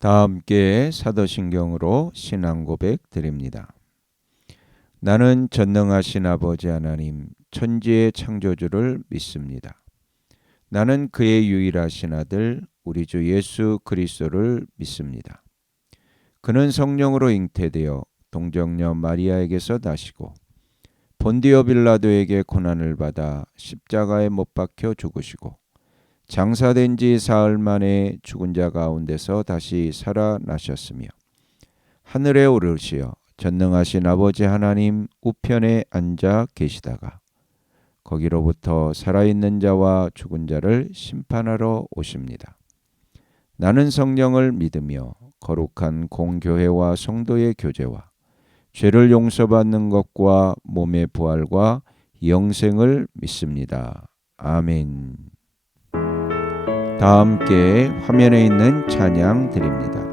다 함께 사도신경으로 신앙 고백 드립니다. 나는 전능하신 아버지 하나님 천지의 창조주를 믿습니다. 나는 그의 유일하신 아들 우리 주 예수 그리스도를 믿습니다. 그는 성령으로 잉태되어 동정녀 마리아에게서 나시고 본디오 빌라도에게 고난을 받아 십자가에 못 박혀 죽으시고 장사된 지 사흘 만에 죽은 자 가운데서 다시 살아나셨으며 하늘에 오르시어 전능하신 아버지 하나님 우편에 앉아 계시다가 거기로부터 살아있는 자와 죽은 자를 심판하러 오십니다. 나는 성령을 믿으며 거룩한 공교회와 성도의 교제와 죄를 용서받는 것과 몸의 부활과 영생을 믿습니다. 아멘. 다 함께 화면에 있는 찬양 드립니다.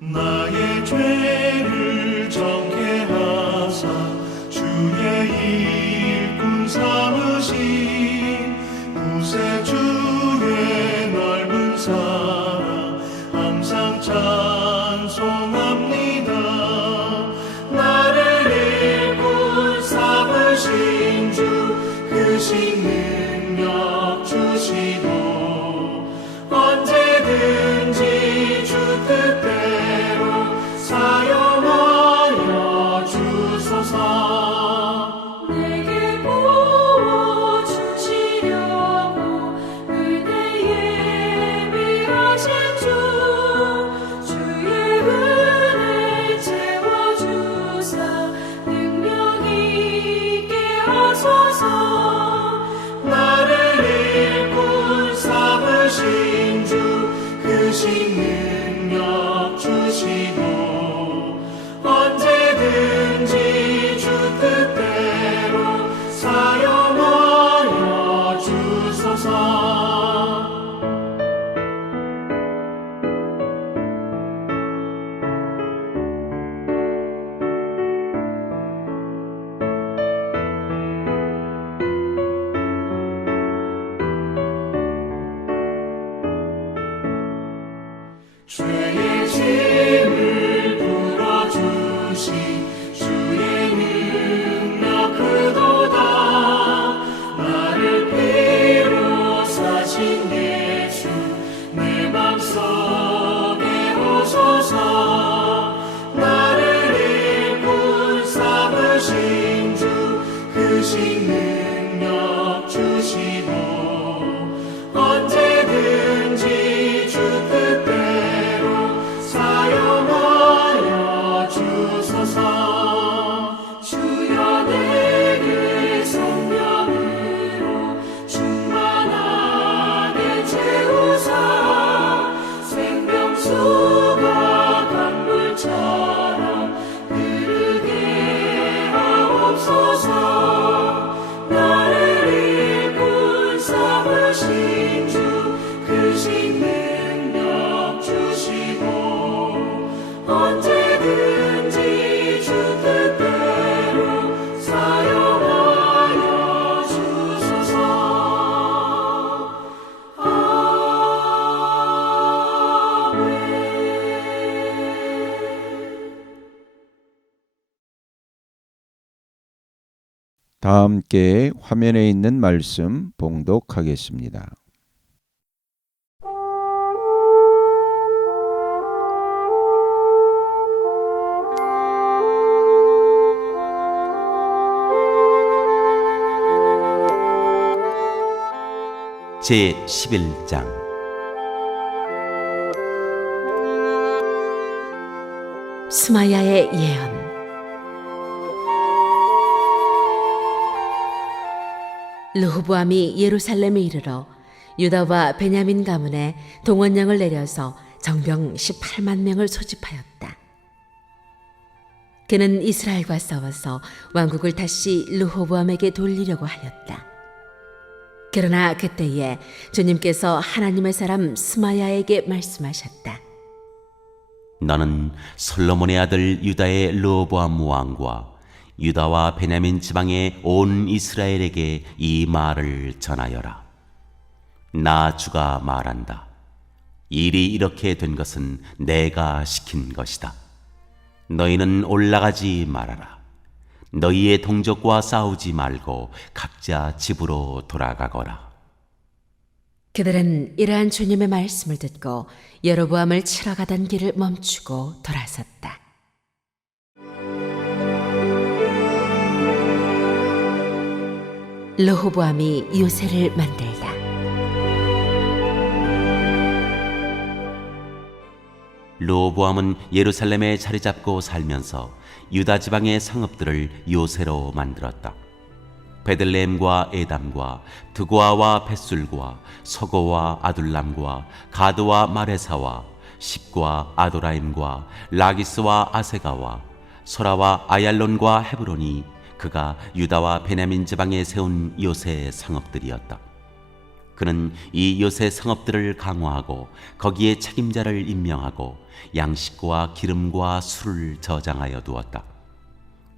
나의 죄를 정케 하사 주의 일꾼 삼으신 구세주의 넓은 사랑 항상 찬송합니다. 나를 일꾼 삼으신 주 크신 능력 주시고 언제든지 주 뜻대로 사용하여 주소서. 내게 부어주시려고 은혜에 예비하신 주 주의 은혜 채워주사 능력 있게 하소서. 나를 일꾼 삼으신 주 크신 능력 주시고 언제든지 주 뜻대로 사용하여 주소서. 죄의 짐을 풀어주시 주의 능력 크도다. 나를 피로 사신 예수 내 맘속에 오소서. 나를 일꾼 삼으신 주 크신 능력 주시고 언제든지 주 뜻대로 사용하여 주소서. 주여 내게 성령으로 충만하게 채우사 생명수가 강물처럼 흐르게 하옵소서. 나를 일꾼 삼으신 주 크신 능력 주시고 언제든지 주 뜻대로 사용하여 주소서. 다 함께 화면에 있는 말씀 봉독하겠습니다. 제11장 스마야의 예언. 르호보암이 예루살렘에 이르러 유다와 베냐민 가문에 동원령을 내려서 정병 18만 명을 소집하였다. 그는 이스라엘과 싸워서 왕국을 다시 르호보암에게 돌리려고 하였다. 그러나 그때에 주님께서 하나님의 사람 스마야에게 말씀하셨다. 너는 솔로몬의 아들 유다의 르호보암 왕과 유다와 베냐민 지방의 온 이스라엘에게 이 말을 전하여라. 나 주가 말한다. 일이 이렇게 된 것은 내가 시킨 것이다. 너희는 올라가지 말아라. 너희의 동족과 싸우지 말고 각자 집으로 돌아가거라. 그들은 이러한 주님의 말씀을 듣고 여로보암을 치러 가던 길을 멈추고 돌아섰다. 르호보암이 요새를 만들다. 르호보암은 예루살렘에 자리 잡고 살면서 유다 지방의 성읍들을 요새로 만들었다. 베들레헴과 에담과 드고아와 벳술과 서고와 아둘람과 가드와 마레사와 십과 아도라임과 라기스와 아세가와 소라와 아얄론과 헤브론이 그가 유다와 베냐민 지방에 세운 요새의 성읍들이었다. 그는 이 요새 성읍들을 강화하고 거기에 책임자를 임명하고 양식과 기름과 술을 저장하여 두었다.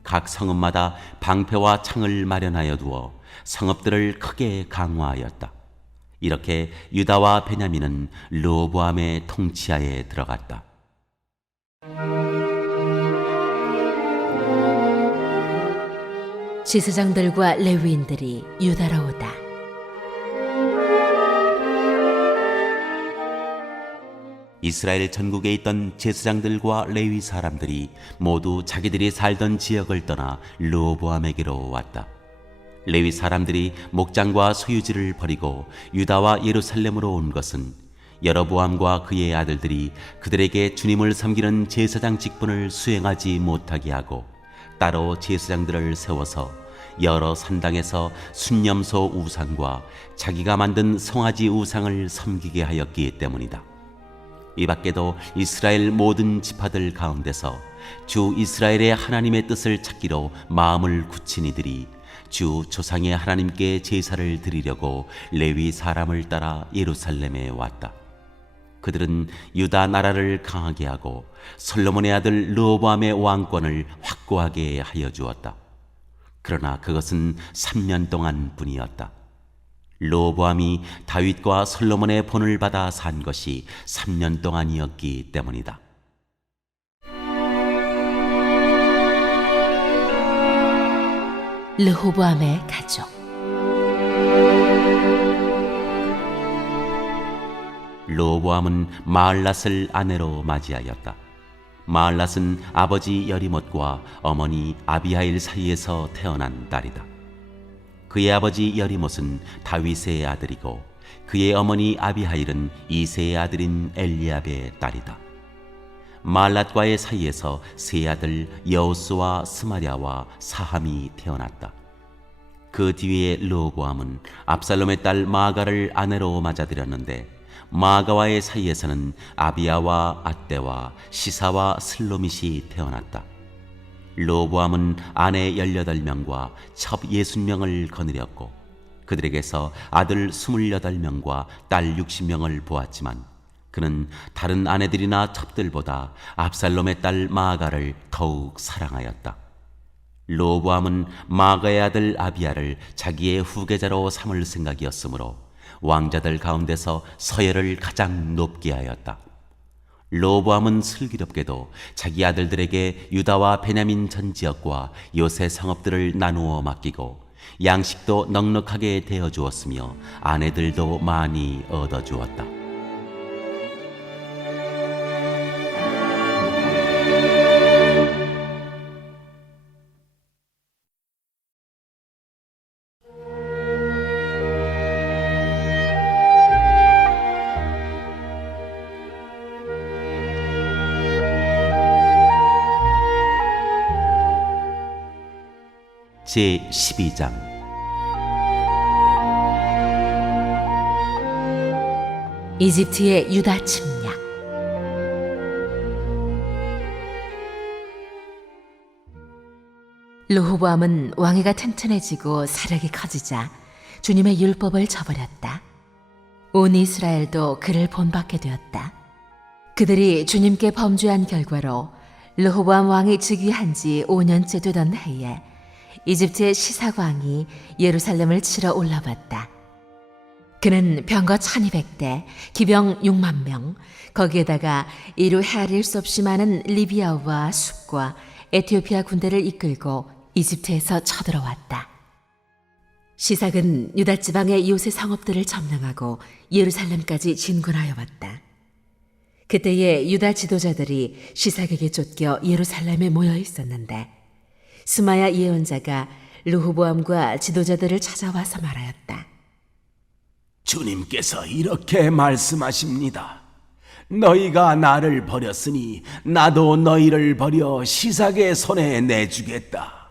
각 성읍마다 방패와 창을 마련하여 두어 성읍들을 크게 강화하였다. 이렇게 유다와 베냐민은 르호보암의 통치하에 들어갔다. 지사장들과 레위인들이 유다로 오다. 이스라엘 전국에 있던 제사장들과 레위 사람들이 모두 자기들이 살던 지역을 떠나 르호보암에게로 왔다. 레위 사람들이 목장과 소유지를 버리고 유다와 예루살렘으로 온 것은 여로보암과 그의 아들들이 그들에게 주님을 섬기는 제사장 직분을 수행하지 못하게 하고 따로 제사장들을 세워서 여러 산당에서 순념소 우상과 자기가 만든 송아지 우상을 섬기게 하였기 때문이다. 이 밖에도 이스라엘 모든 지파들 가운데서 주 이스라엘의 하나님의 뜻을 찾기로 마음을 굳힌 이들이 주 조상의 하나님께 제사를 드리려고 레위 사람을 따라 예루살렘에 왔다. 그들은 유다 나라를 강하게 하고 솔로몬의 아들 르호보암의 왕권을 확고하게 하여 주었다. 그러나 그것은 3년 동안 뿐이었다. 르호보암이 다윗과 솔로몬의 본을 받아 산 것이 3년 동안이었기 때문이다. 르호보암의 가족. 르호보암은 마을랏을 아내로 맞이하였다. 마을랏은 아버지 여리못과 어머니 아비하일 사이에서 태어난 딸이다. 그의 아버지 여리못은 다윗의 아들이고 그의 어머니 아비하일은 이새의 아들인 엘리압의 딸이다. 마을랏과의 사이에서 세 아들 여호수와 스마랴와 사함이 태어났다. 그 뒤에 르호보암은 압살롬의 딸 마아가를 아내로 맞아들였는데 마아가와의 사이에서는 아비야와 앗대와 시사와 슬로밋이 태어났다. 르호보암은 아내 18명과 첩 60명을 거느렸고 그들에게서 아들 28명과 딸 60명을 보았지만 그는 다른 아내들이나 첩들보다 압살롬의 딸 마아가를 더욱 사랑하였다. 르호보암은 마아가의 아들 아비야를 자기의 후계자로 삼을 생각이었으므로 왕자들 가운데서 서열을 가장 높게 하였다. 르호보암은 슬기롭게도 자기 아들들에게 유다와 베냐민 전 지역과 요새 성읍들을 나누어 맡기고 양식도 넉넉하게 대어 주었으며 아내들도 많이 얻어 주었다. 제12장 이집트의 유다 침략. 르호보암은 왕위가 튼튼해지고 사력이 커지자 주님의 율법을 저버렸다. 온 이스라엘도 그를 본받게 되었다. 그들이 주님께 범죄한 결과로 르호보암 왕이 즉위한 지 5년째 되던 해에 이집트의 시삭 왕이 예루살렘을 치러 올라왔다. 그는 병거 1200대, 기병 6만 명, 거기에다가 이루 헤아릴 수 없이 많은 리비아와 숲과 에티오피아 군대를 이끌고 이집트에서 쳐들어왔다. 시삭은 유다 지방의 요새 성읍들을 점령하고 예루살렘까지 진군하여 왔다. 그때에 유다 지도자들이 시삭에게 쫓겨 예루살렘에 모여 있었는데 스마야 예언자가 르호보암과 지도자들을 찾아와서 말하였다. 주님께서 이렇게 말씀하십니다. 너희가 나를 버렸으니 나도 너희를 버려 시삭의 손에 내주겠다.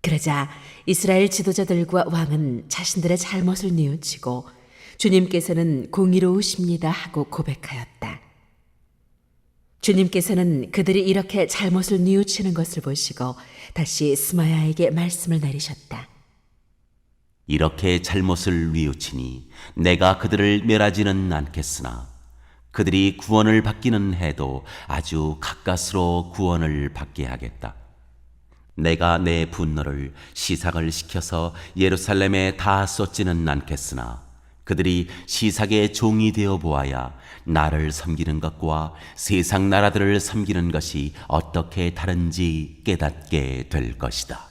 그러자 이스라엘 지도자들과 왕은 자신들의 잘못을 뉘우치고 주님께서는 공의로우십니다 하고 고백하였다. 주님께서는 그들이 이렇게 잘못을 뉘우치는 것을 보시고 다시 스마야에게 말씀을 내리셨다. 이렇게 잘못을 뉘우치니 내가 그들을 멸하지는 않겠으나 그들이 구원을 받기는 해도 아주 가까스로 구원을 받게 하겠다. 내가 내 분노를 시삭을 시켜서 예루살렘에 다 쏟지는 않겠으나 그들이 시삭의 종이 되어 보아야 나를 섬기는 것과 세상 나라들을 섬기는 것이 어떻게 다른지 깨닫게 될 것이다.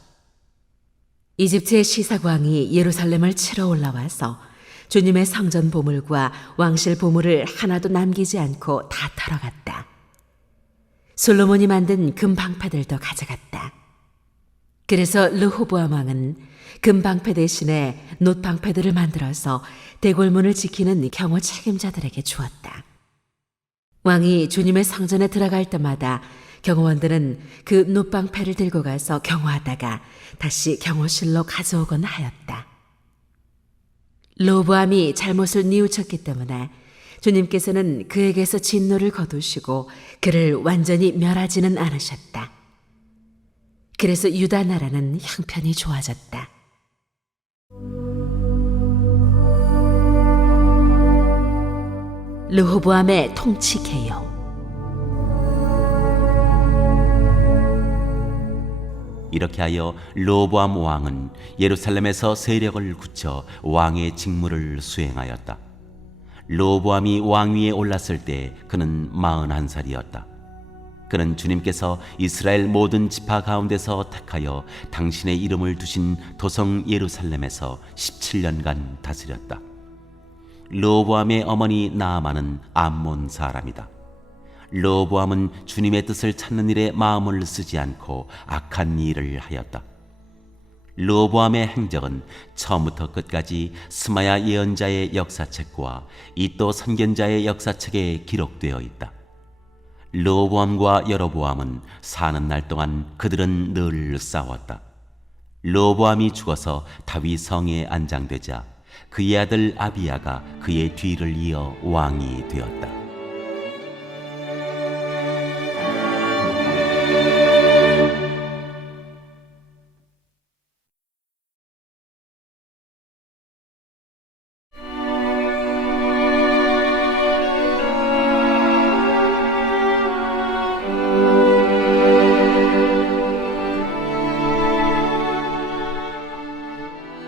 이집트의 시삭 왕이 예루살렘을 치러 올라와서 주님의 성전 보물과 왕실 보물을 하나도 남기지 않고 다 털어갔다. 솔로몬이 만든 금방패들도 가져갔다. 그래서 르호보암 왕은 금방패 대신에 놋방패들을 만들어서 대궐문을 지키는 경호 책임자들에게 주었다. 왕이 주님의 성전에 들어갈 때마다 경호원들은 그 놋방패를 들고 가서 경호하다가 다시 경호실로 가져오곤 하였다. 르호보암이 잘못을 뉘우쳤기 때문에 주님께서는 그에게서 진노를 거두시고 그를 완전히 멸하지는 않으셨다. 그래서 유다 나라는 형편이 좋아졌다. 르호보암의 통치 개요. 이렇게 하여 르호보암 왕은 예루살렘에서 세력을 굳혀 왕의 직무를 수행하였다. 르호보암이 왕위에 올랐을 때 그는 41살이었다. 그는 주님께서 이스라엘 모든 지파 가운데서 택하여 당신의 이름을 두신 도성 예루살렘에서 17년간 다스렸다. 르호보암의 어머니 나아만은 암몬 사람이다. 르호보암은 주님의 뜻을 찾는 일에 마음을 쓰지 않고 악한 일을 하였다. 르호보암의 행적은 처음부터 끝까지 스마야 예언자의 역사책과 이도 선견자의 역사책에 기록되어 있다. 르호보암과 여로보암은 사는 날 동안 그들은 늘 싸웠다. 르호보암이 죽어서 다윗 성에 안장되자 그의 아들 아비야가 그의 뒤를 이어 왕이 되었다.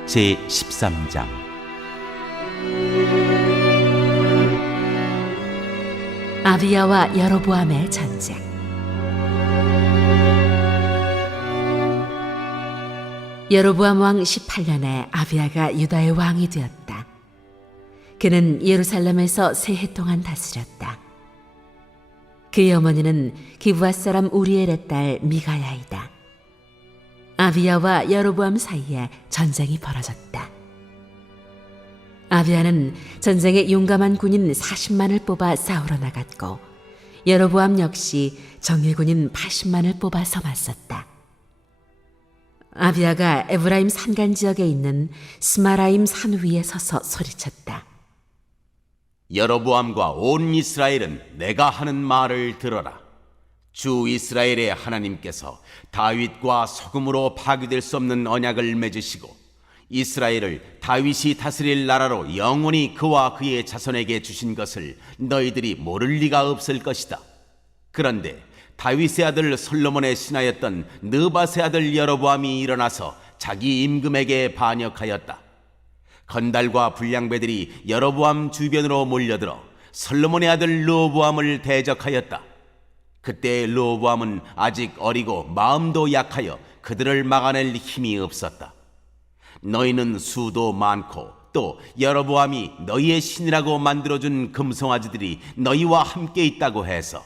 제 13장 아비야와 여로보암의 전쟁. 여로보암 왕 18년에 아비야가 유다의 왕이 되었다. 그는 예루살렘에서 3해 동안 다스렸다. 그의 어머니는 기브앗 사람 우리엘의 딸 미가야이다. 아비야와 여로보암 사이에 전쟁이 벌어졌다. 아비야는 전쟁에 용감한 군인 40만을 뽑아 싸우러 나갔고 여로보암 역시 정예군인 80만을 뽑아서 맞섰다. 아비야가 에브라임 산간 지역에 있는 스마라임 산 위에 서서 소리쳤다. 여로보암과 온 이스라엘은 내가 하는 말을 들어라. 주 이스라엘의 하나님께서 다윗과 소금으로 파괴될 수 없는 언약을 맺으시고 이스라엘을 다윗이 다스릴 나라로 영원히 그와 그의 자손에게 주신 것을 너희들이 모를 리가 없을 것이다. 그런데 다윗의 아들 솔로몬의 신하였던 느밧의 아들 여로보암이 일어나서 자기 임금에게 반역하였다. 건달과 불량배들이 여로보암 주변으로 몰려들어 솔로몬의 아들 르호보암을 대적하였다. 그때 르호보암은 아직 어리고 마음도 약하여 그들을 막아낼 힘이 없었다. 너희는 수도 많고 또 여로보암이 너희의 신이라고 만들어준 금송아지들이 너희와 함께 있다고 해서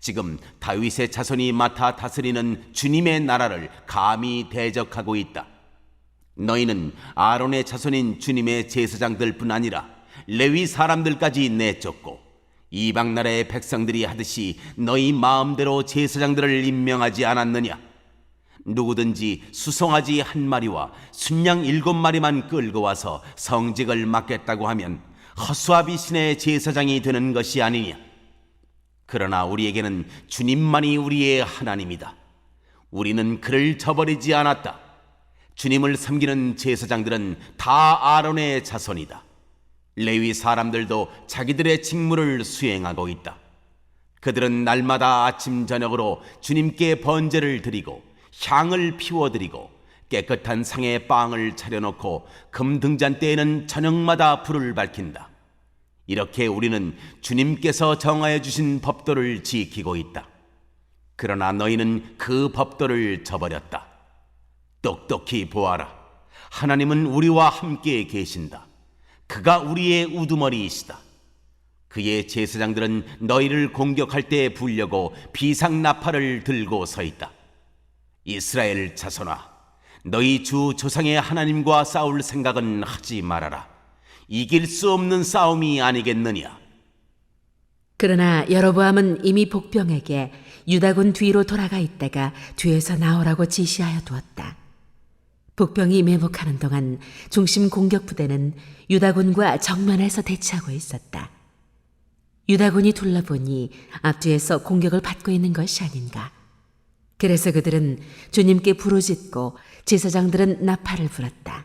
지금 다윗의 자손이 맡아 다스리는 주님의 나라를 감히 대적하고 있다. 너희는 아론의 자손인 주님의 제사장들뿐 아니라 레위 사람들까지 내쫓고 이방 나라의 백성들이 하듯이 너희 마음대로 제사장들을 임명하지 않았느냐? 누구든지 수송아지 1마리와 순양 7마리만 끌고 와서 성직을 맡겠다고 하면 허수아비 신의 제사장이 되는 것이 아니냐? 그러나 우리에게는 주님만이 우리의 하나님이다. 우리는 그를 저버리지 않았다. 주님을 섬기는 제사장들은 다 아론의 자손이다. 레위 사람들도 자기들의 직무를 수행하고 있다. 그들은 날마다 아침 저녁으로 주님께 번제를 드리고 향을 피워드리고 깨끗한 상에 빵을 차려놓고 금등잔대에는 저녁마다 불을 밝힌다. 이렇게 우리는 주님께서 정하여 주신 법도를 지키고 있다. 그러나 너희는 그 법도를 저버렸다. 똑똑히 보아라. 하나님은 우리와 함께 계신다. 그가 우리의 우두머리이시다. 그의 제사장들은 너희를 공격할 때 불려고 비상나팔을 들고 서 있다. 이스라엘 자손아, 너희 주 조상의 하나님과 싸울 생각은 하지 말아라. 이길 수 없는 싸움이 아니겠느냐. 그러나 여로보암은 이미 복병에게 유다군 뒤로 돌아가 있다가 뒤에서 나오라고 지시하여 두었다. 복병이 매복하는 동안 중심 공격 부대는 유다군과 정면에서 대치하고 있었다. 유다군이 둘러보니 앞뒤에서 공격을 받고 있는 것이 아닌가. 그래서 그들은 주님께 부르짖고 제사장들은 나팔을 불었다.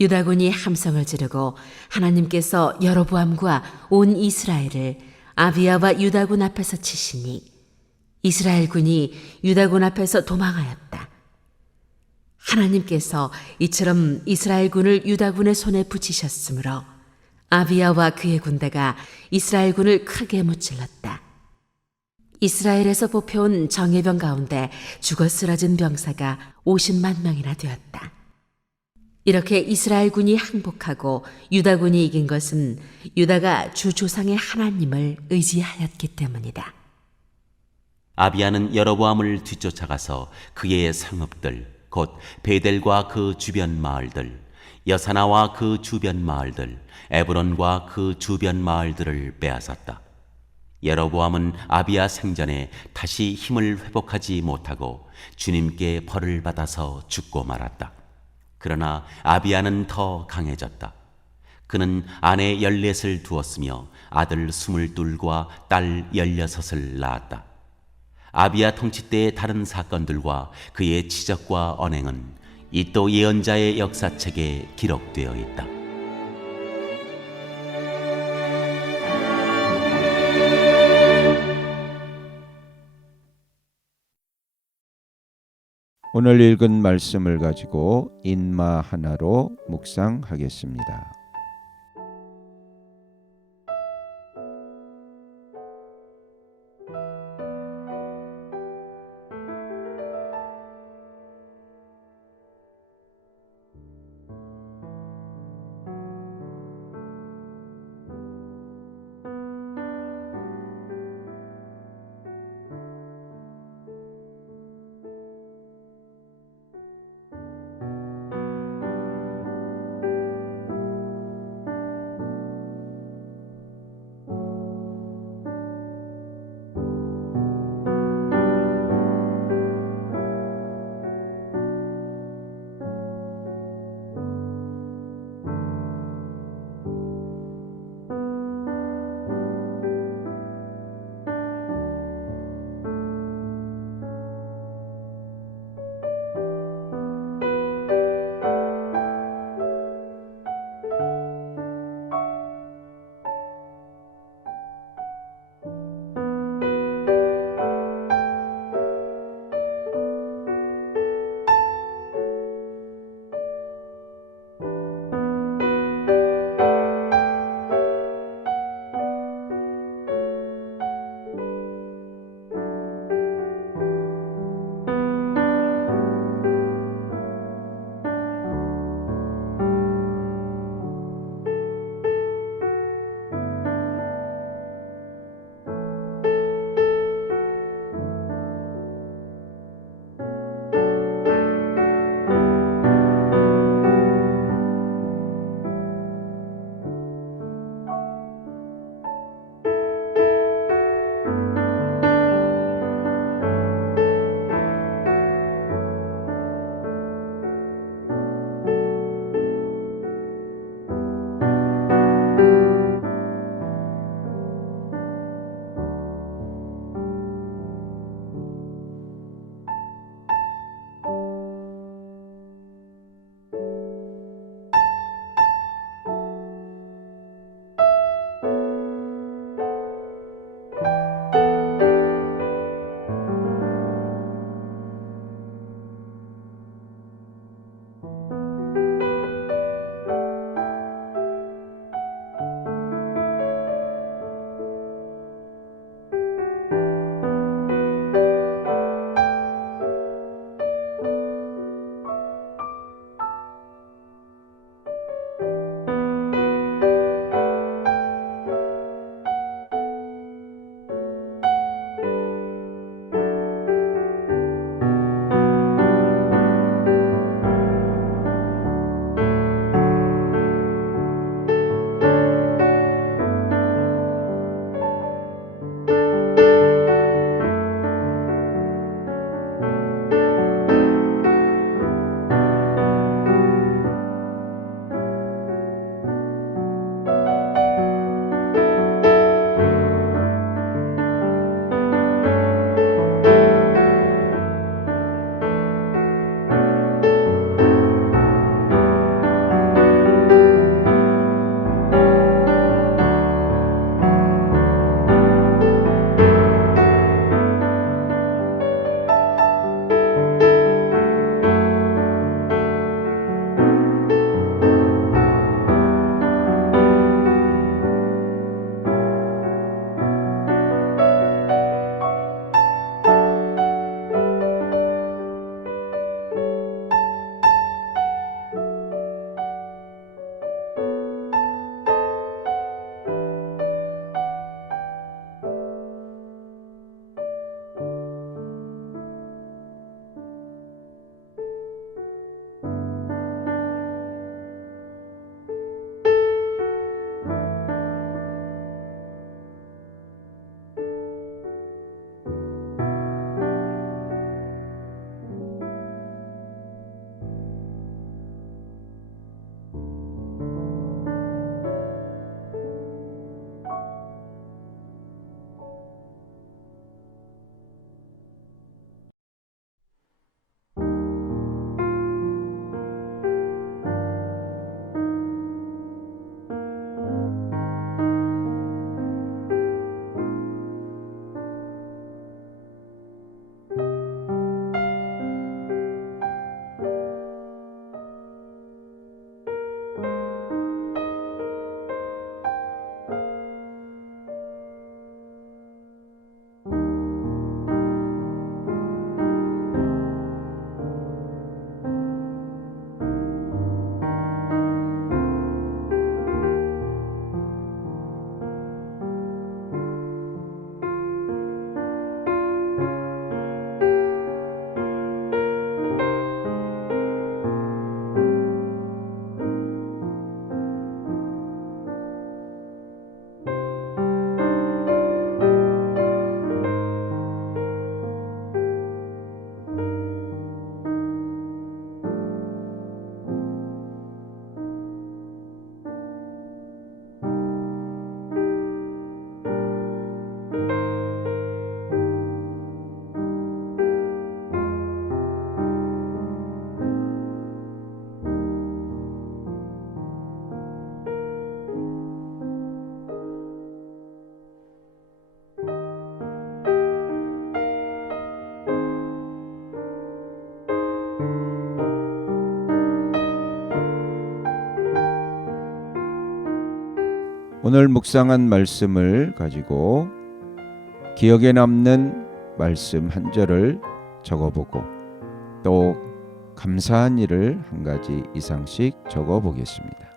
유다군이 함성을 지르고 하나님께서 여로보암과 온 이스라엘을 아비야와 유다군 앞에서 치시니 이스라엘 군이 유다군 앞에서 도망하였다. 하나님께서 이처럼 이스라엘 군을 유다군의 손에 붙이셨으므로 아비야와 그의 군대가 이스라엘 군을 크게 무찔렀다. 이스라엘에서 뽑혀온 정예병 가운데 죽어 쓰러진 병사가 50만 명이나 되었다. 이렇게 이스라엘 군이 항복하고 유다 군이 이긴 것은 유다가 주 조상의 하나님을 의지하였기 때문이다. 아비야는 여로보암을 뒤쫓아가서 그의 성읍들 곧 베델과 그 주변 마을들, 여사나와 그 주변 마을들, 에브론과 그 주변 마을들을 빼앗았다. 여로보암은 아비야 생전에 다시 힘을 회복하지 못하고 주님께 벌을 받아서 죽고 말았다. 그러나 아비야는 더 강해졌다. 그는 아내 14을 두었으며 아들 22과 딸 16을 낳았다. 아비야 통치 때의 다른 사건들과 그의 치적과 언행은 이또 예언자의 역사책에 기록되어 있다. 오늘 읽은 말씀을 가지고 인마 하나로 묵상하겠습니다. 오늘 묵상한 말씀을 가지고 기억에 남는 말씀 한 절을 적어보고 또 감사한 일을 한 가지 이상씩 적어보겠습니다.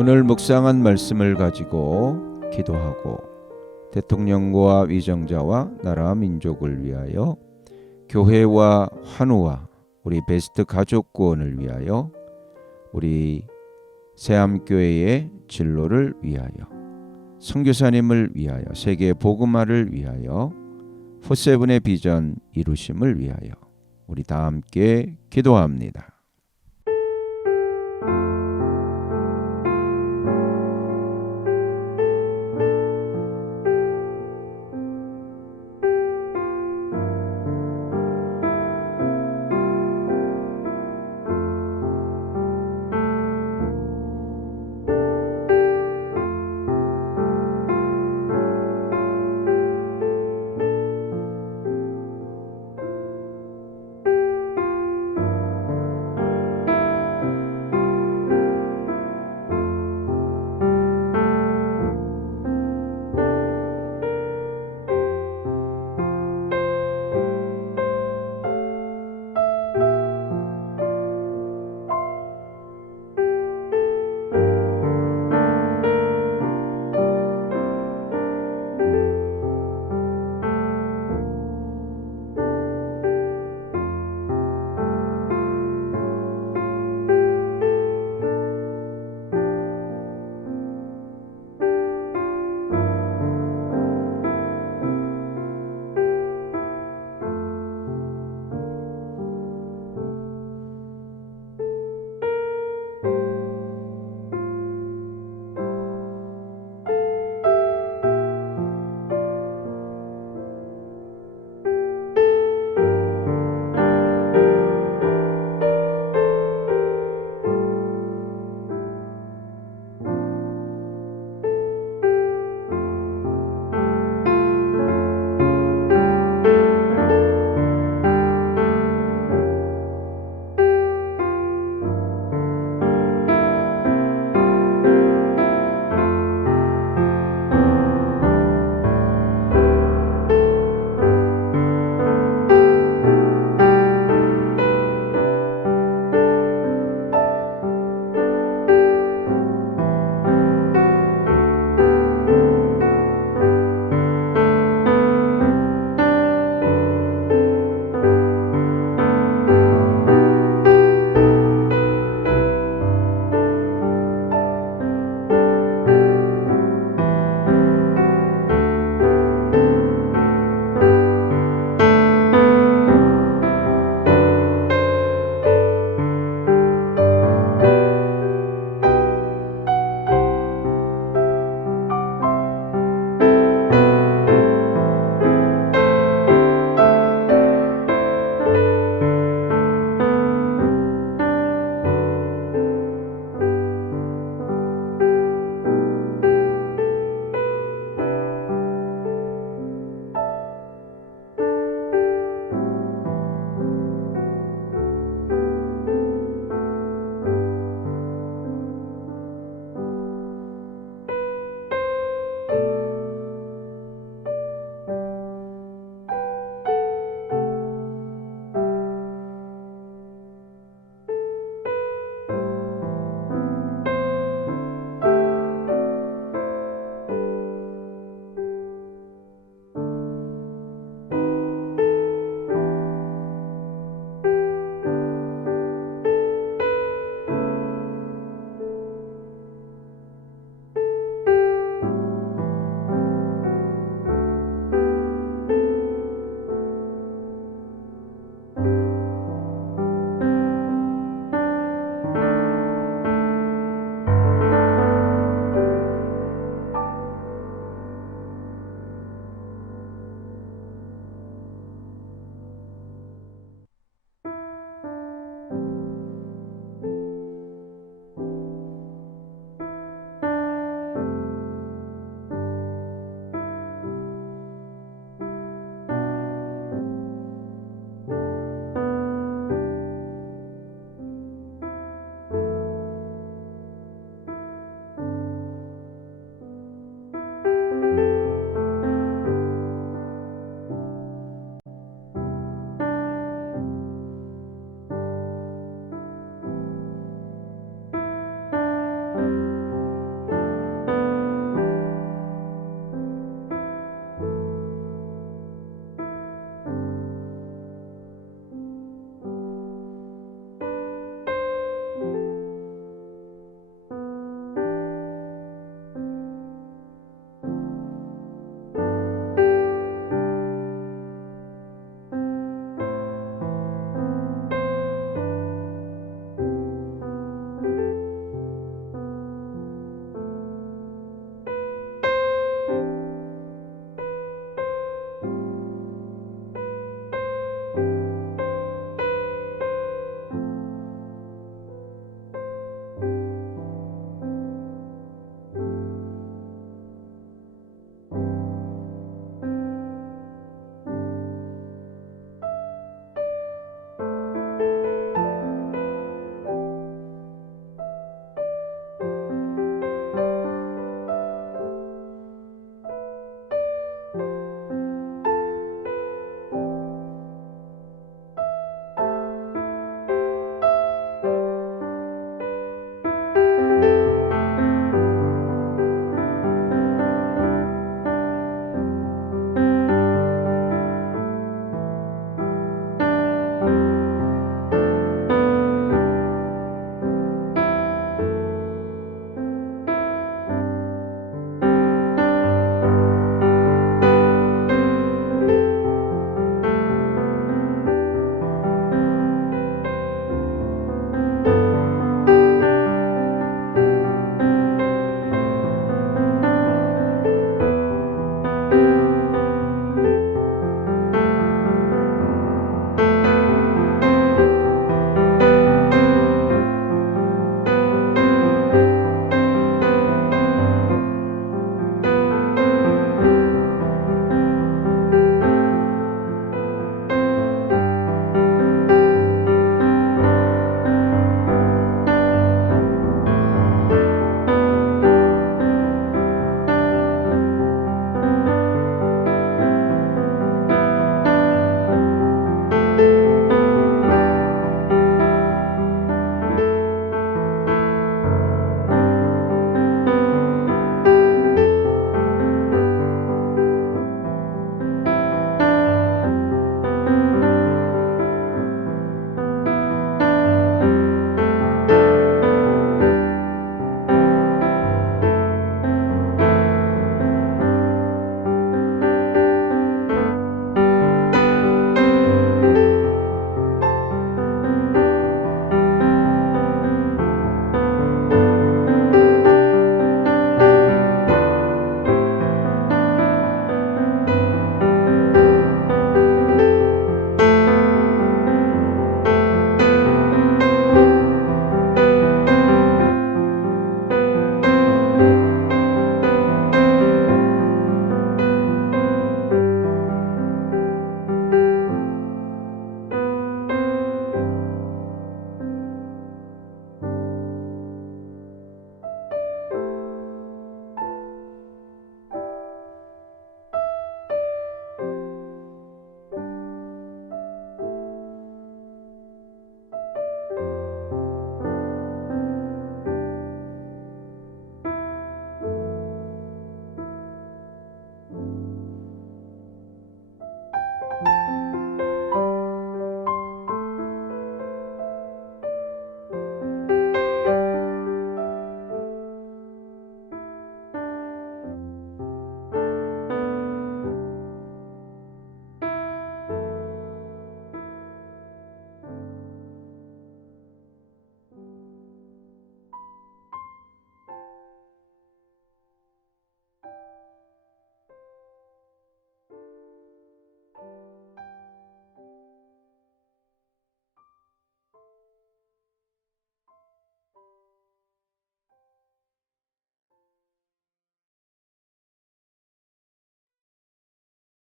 오늘 묵상한 말씀을 가지고 기도하고 대통령과 위정자와 나라 민족을 위하여 교회와 환우와 우리 베스트 가족 구원을 위하여 우리 새암교회의 진로를 위하여 선교사님을 위하여 세계 복음화를 위하여 포세븐의 비전 이루심을 위하여 우리 다 함께 기도합니다.